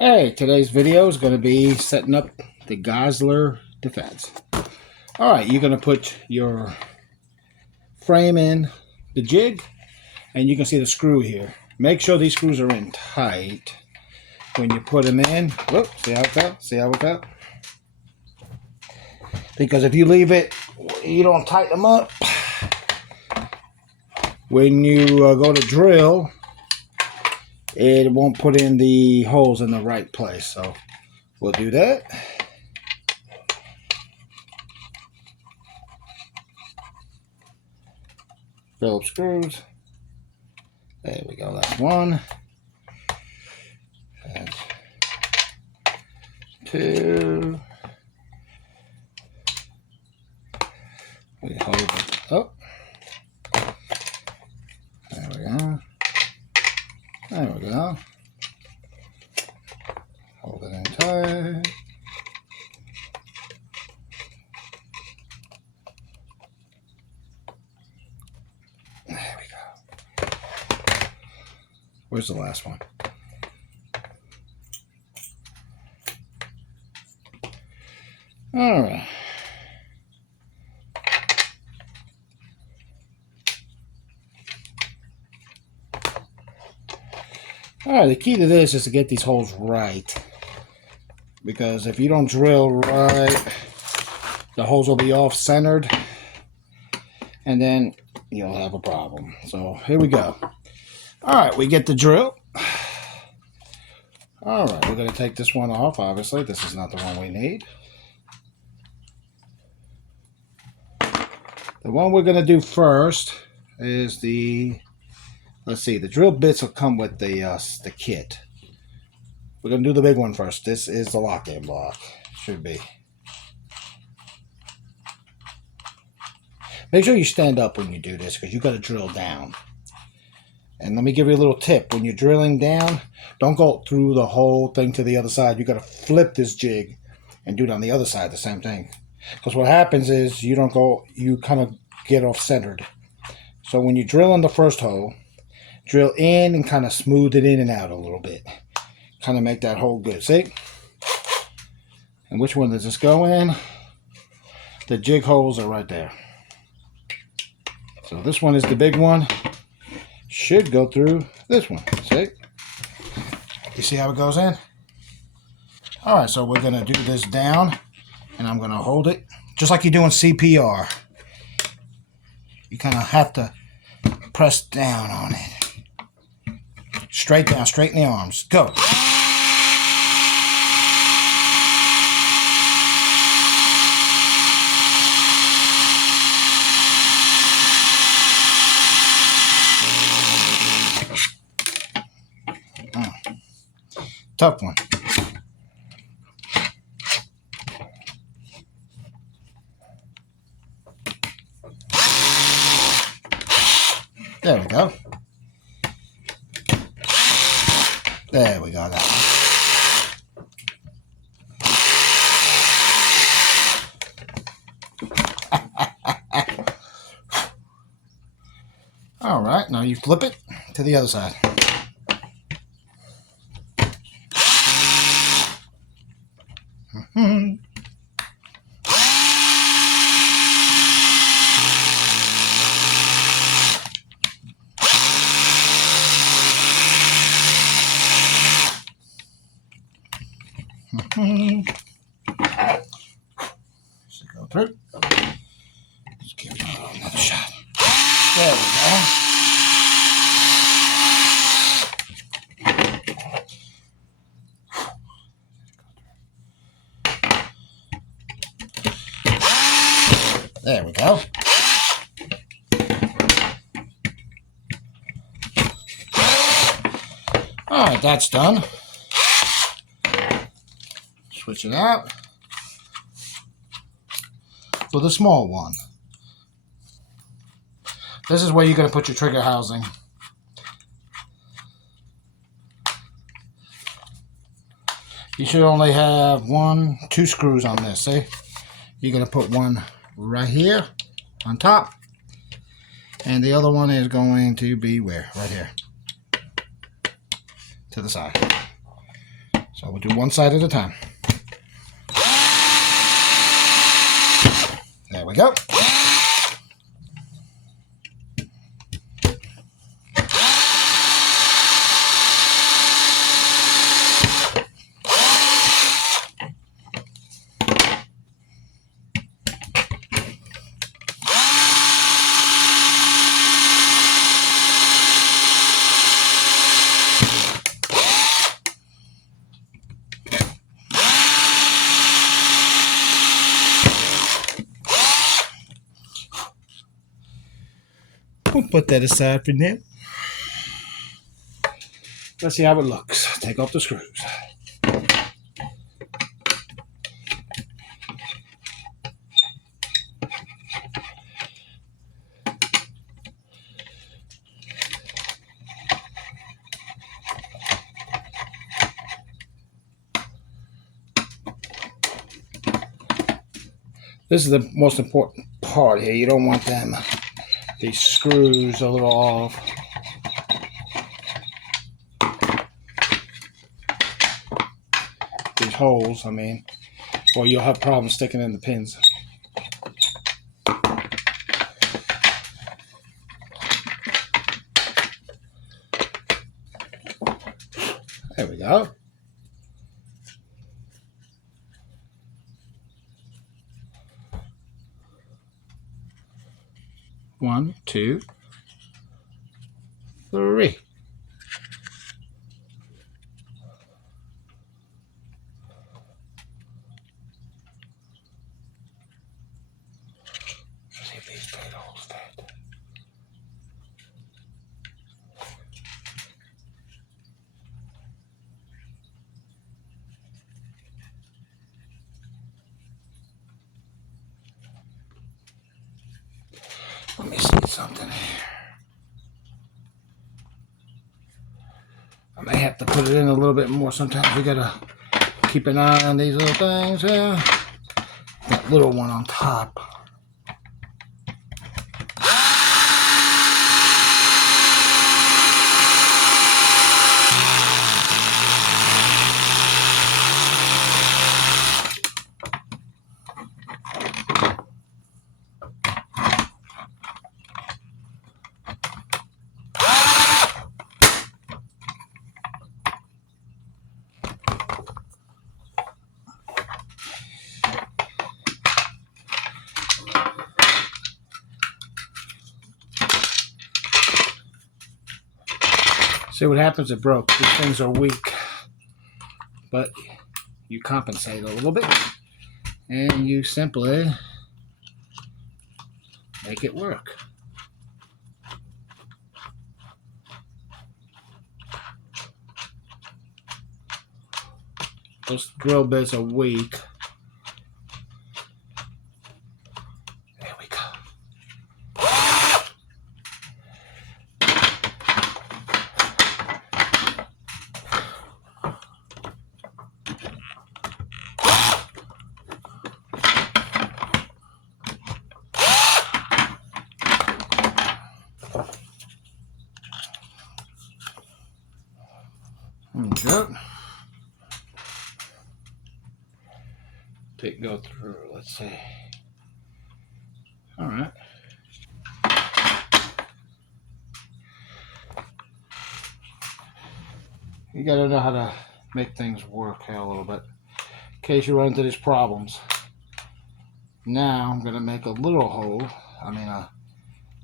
Hey, today's video is going to be setting up the Geisler defense. Alright, you're going to put your frame in the jig, and you can see the screw here. Make sure these screws are in tight when you put them in. Whoop, see how it felt? See how it felt? Because if you leave it, you don't tighten them up, when you go to drill, it won't put in the holes in the right place. So we'll do that. Phillips screws. There we go. That's one. That's two. We hold it up. There we go. There we go. Hold it in tight. There we go. Where's the last one? All right. Alright, the key to this is to get these holes right, because if you don't drill right, the holes will be off-centered, and then you'll have a problem. So here we go. Alright, we get the drill. Alright, we're going to take this one off, obviously. This is not the one we need. The one we're going to do first is the... Let's see, the drill bits will come with the kit. We're going to do the big one first. This is the lock-in block. Should be. Make sure you stand up when you do this, because you got to drill down. And let me give you a little tip. When you're drilling down, don't go through the whole thing to the other side. You got to flip this jig and do it on the other side, the same thing. Because what happens is you kind of get off-centered. So when you drill in the first hole, drill in and kind of smooth it in and out a little bit. Kind of make that hole good. See? And which one does this go in? The jig holes are right there. So this one is the big one. Should go through this one. See? You see how it goes in? Alright, so we're going to do this down. And I'm going to hold it. Just like you do in CPR. You kind of have to press down on it. Straight down, straight in the arms. Go. Tough one. There we go. There we go. That one. All right, now you flip it to the other side. Just go through. Just give it another shot. There we go. There we go. All right, that's done. Switch it out for the small one. This is where you're going to put your trigger housing. You should only have 2 screws on this. See? You're going to put one right here on top, and the other one is going to be where? Right here to the side. So we'll do one side at a time. There we go. We'll put that aside for now. Let's see how it looks. Take off the screws. This is the most important part here. You don't want these screws a little off. These holes, I mean, or you'll have problems sticking in the pins. There we go. One, two, three. See if these plate holes fit. Let me see something here. I may have to put it in a little bit more. Sometimes we gotta keep an eye on these little things here. That little one on top. See what happens? It broke. These things are weak, but you compensate a little bit, and you simply make it work. Those drill bits are weak. There we go. Go. Go through. Let's see. All right. You got to know how to make things work here a little bit in case you run into these problems. Now I'm going to make a little hole.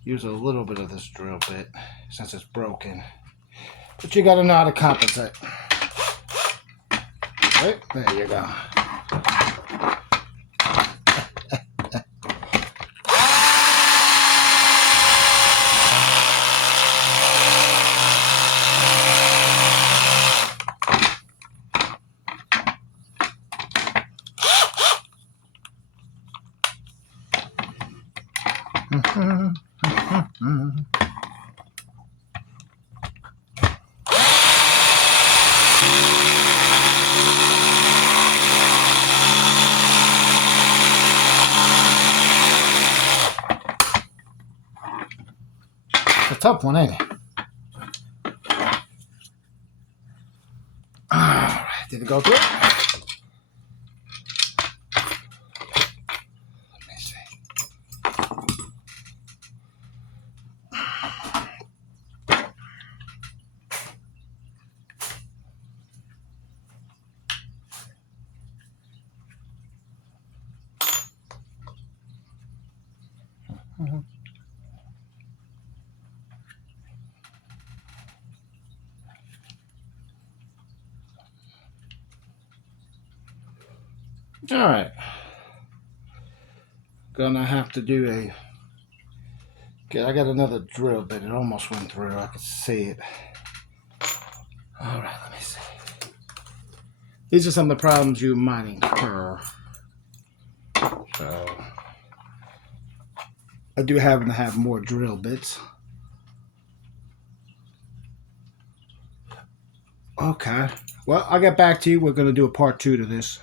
Use a little bit of this drill bit since it's broken. But you got to know how to compensate. Right? There you go. It's a tough one, ain't it? Alright, Did it go through? Let me see. All right. Gonna have to do a. Okay, I got another drill bit. It almost went through. I could see it. All right, let me see. These are some of the problems you might incur. So I do happen to have more drill bits. Okay. Well, I'll get back to you. We're going to do a part 2 to this,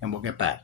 and we'll get back.